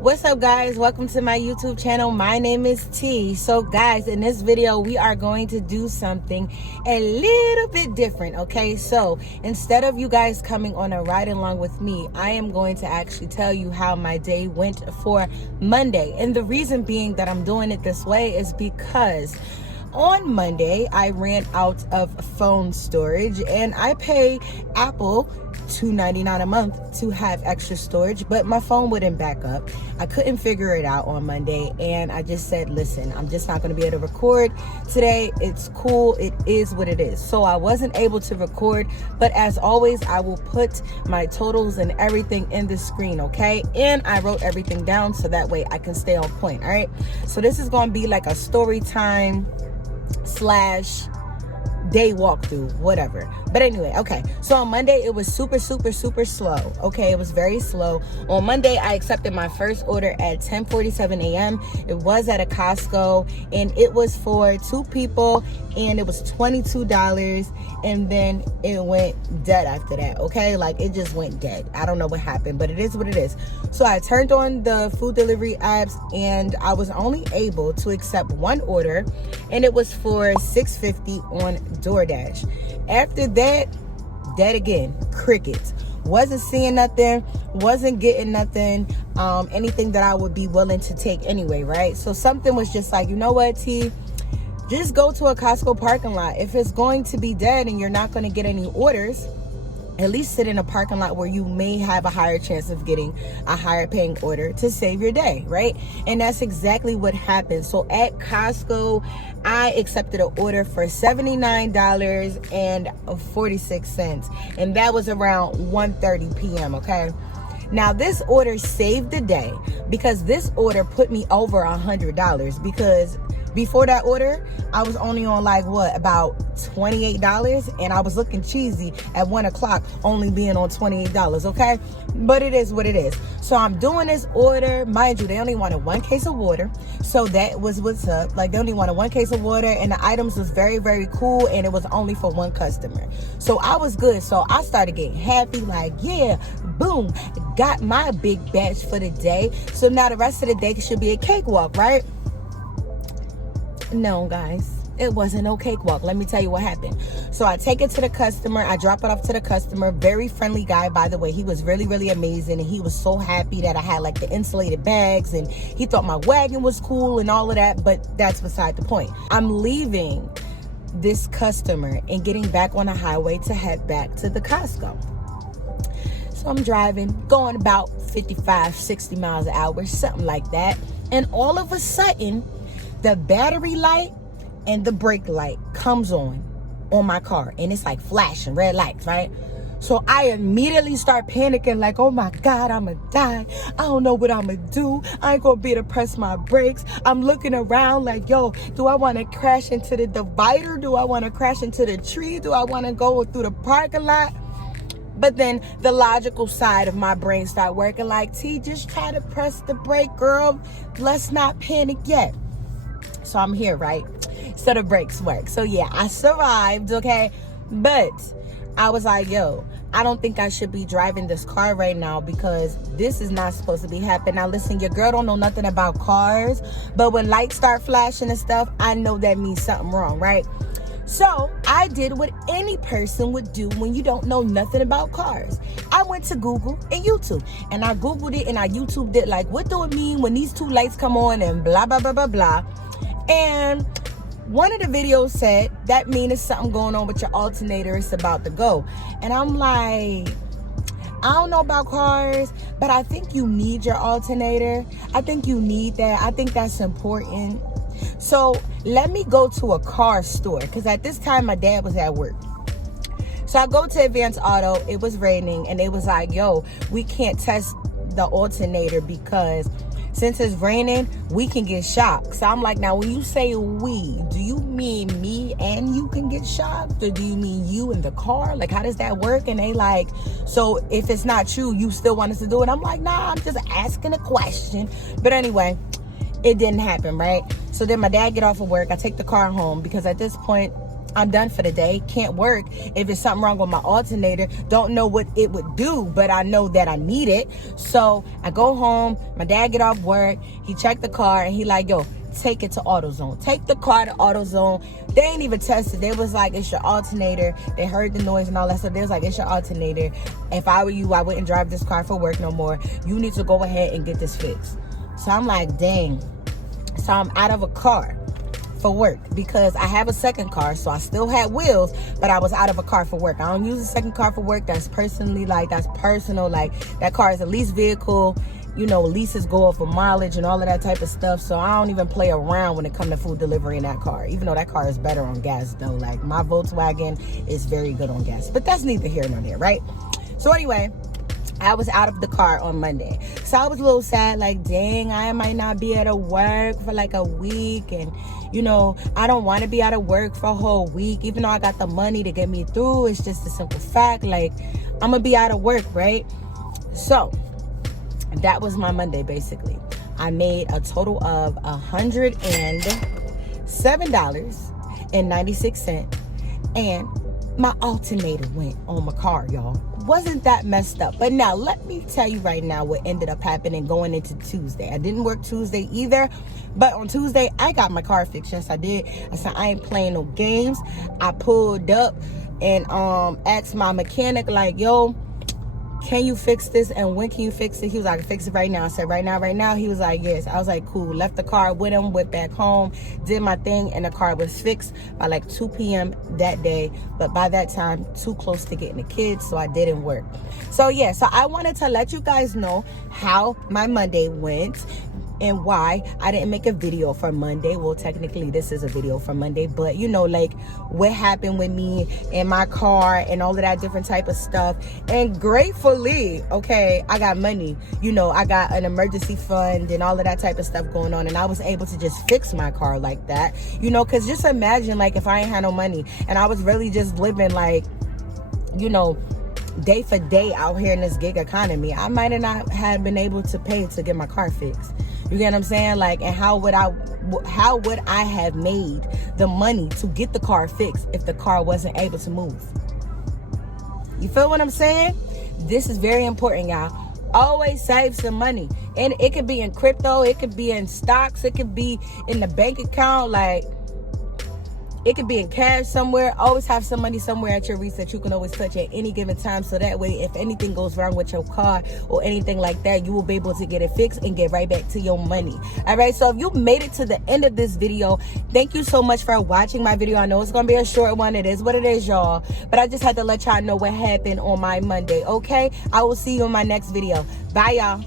What's up, guys? Welcome to my YouTube channel. My name is T. So guys, in this video we are going to do something a little bit different. Okay, so instead of you guys coming on a ride along with me, I am going to actually tell you how my day went for Monday. And the reason being that I'm doing it this way is because on Monday I ran out of phone storage, and I pay Apple $2.99 a month to have extra storage, but my phone wouldn't back up. I couldn't figure it out on Monday, and I just said, listen, I'm just not going to be able to record today. It's cool. It is what it is. So I wasn't able to record, but as always, I will put my totals and everything in the screen, okay? And I wrote everything down so that way I can stay on point, all right? So this is going to be like a story time / day walkthrough, whatever. But anyway, okay, so on Monday it was super slow. Okay, it was very slow. On Monday I accepted my first order at 10:47 a.m. It was at a Costco, and it was for 2 people, and it was $22, and then it went dead after that. Okay, like it just went dead. I don't know what happened, but it is what it is. So I turned on the food delivery apps, and I was only able to accept one order, and it was for $6.50 on Doordash. After that, dead again. Crickets. Wasn't seeing nothing, wasn't getting nothing, anything that I would be willing to take anyway, right? So something was just like, you know what, T, just go to a Costco parking lot. If it's going to be dead and you're not going to get any orders, at least sit in a parking lot where you may have a higher chance of getting a higher paying order to save your day, right? And that's exactly what happened. So at Costco, I accepted an order for $79.46, and that was around 1:30 p.m., okay? Now, this order saved the day because this order put me over $100, because before that order, I was only on about $28, and I was looking cheesy at 1 o'clock, only being on $28, okay? But it is what it is. So I'm doing this order. Mind you, they only wanted 1 case of water. So that was what's up. Like, they only wanted 1 case of water, and the items was very cool, and it was only for 1 customer. So I was good. So I started getting happy, like, yeah, boom, got my big batch for the day. So now the rest of the day should be a cakewalk, right? No, guys, it wasn't no cakewalk. Let me tell you what happened. So I take it to the customer. I drop it off to the customer. Very friendly guy, by the way. He was really amazing, and he was so happy that I had like the insulated bags, and he thought my wagon was cool and all of that, but that's beside the point. I'm leaving this customer and getting back on the highway to head back to the Costco. So I'm driving, going about 55, 60 miles an hour, something like that. And all of a sudden, the battery light and the brake light comes on my car, and it's like flashing red lights, right? So I immediately start panicking, like, oh my God, I'm gonna die. I don't know what I'm gonna do. I ain't gonna be able to press my brakes. I'm looking around like, yo, do I want to crash into the divider? Do I want to crash into the tree? Do I want to go through the parking lot? But then the logical side of my brain started working like, T, just try to press the brake, girl. Let's not panic yet. So I'm here, right? So the brakes work. So yeah, I survived, okay? But I was like, yo, I don't think I should be driving this car right now, because this is not supposed to be happening. Now listen, your girl don't know nothing about cars, but when lights start flashing and stuff, I know that means something wrong, right? So I did what any person would do when you don't know nothing about cars. I went to Google and YouTube, and I Googled it and I YouTubed it, like, what do it mean when these 2 lights come on and blah, blah, blah, blah, blah. And one of the videos said that means there's something going on with your alternator. It's about to go. And I'm like, I don't know about cars, but I think you need your alternator. I think you need that. I think that's important. So let me go to a car store, because at this time my dad was at work. So I go to Advanced Auto. It was raining, and they was like, yo, we can't test the alternator because since it's raining, we can get shocked. So I'm like, now when you say we, do you mean me and you can get shocked? Or do you mean you and the car? Like, how does that work? And they like, so if it's not true, you still want us to do it? I'm like, nah, I'm just asking a question. But anyway, it didn't happen, right? So then my dad get off of work. I take the car home, because at this point, I'm done for the day. Can't work. If there's something wrong with my alternator, don't know what it would do, but I know that I need it. So I go home. My dad get off work. He checked the car and he like, yo, take it to AutoZone. Take the car to AutoZone. They ain't even tested. They was like, it's your alternator. They heard the noise and all that stuff. They was like, it's your alternator. If I were you, I wouldn't drive this car for work no more. You need to go ahead and get this fixed. So I'm like, dang. So I'm out of a car for work because I have a second car, so I still had wheels, but I was out of a car for work. I don't use a second car for work. That's personal. Like that car is a lease vehicle. You know, leases go off of mileage and all of that type of stuff. So I don't even play around when it comes to food delivery in that car, even though that car is better on gas though. Like my Volkswagen is very good on gas, but that's neither here nor there, right? So anyway, I was out of the car on Monday. So I was a little sad, like, dang, I might not be able to work for like a week. And, you know, I don't want to be out of work for a whole week, even though I got the money to get me through. It's just a simple fact, like, I'm going to be out of work, right? So that was my Monday, basically. I made a total of $107.96. And my alternator went on my car, y'all. Wasn't that messed up? But now let me tell you right now what ended up happening going into Tuesday. I didn't work Tuesday either, but on Tuesday I got my car fixed. Yes, I did. I said I ain't playing no games. I pulled up and asked my mechanic, like, yo, can you fix this and when can you fix it? He was like, I can fix it right now. I said, right now. He was like, yes. I was like, cool. Left the car with him, went back home, did my thing, and the car was fixed by like 2 p.m. that day. But by that time, too close to getting the kids, so I didn't work. So yeah, so I wanted to let you guys know how my Monday went and why I didn't make a video for Monday. Well, technically this is a video for Monday, but you know, like what happened with me in my car and all of that different type of stuff. And gratefully, okay, I got money. You know, I got an emergency fund and all of that type of stuff going on, and I was able to just fix my car like that. You know, because just imagine, like, if I ain't had no money and I was really just living like, you know, day for day out here in this gig economy, I might have not have been able to pay to get my car fixed. You get what I'm saying? Like, and how would I have made the money to get the car fixed if the car wasn't able to move? You feel what I'm saying? This is very important, y'all. Always save some money. And it could be in crypto, it could be in stocks, it could be in the bank account, like it could be in cash somewhere. Always have some money somewhere at your reach that you can always touch at any given time. So that way, if anything goes wrong with your car or anything like that, you will be able to get it fixed and get right back to your money. All right. So if you made it to the end of this video, thank you so much for watching my video. I know it's going to be a short one. It is what it is, y'all. But I just had to let y'all know what happened on my Monday. Okay. I will see you in my next video. Bye, y'all.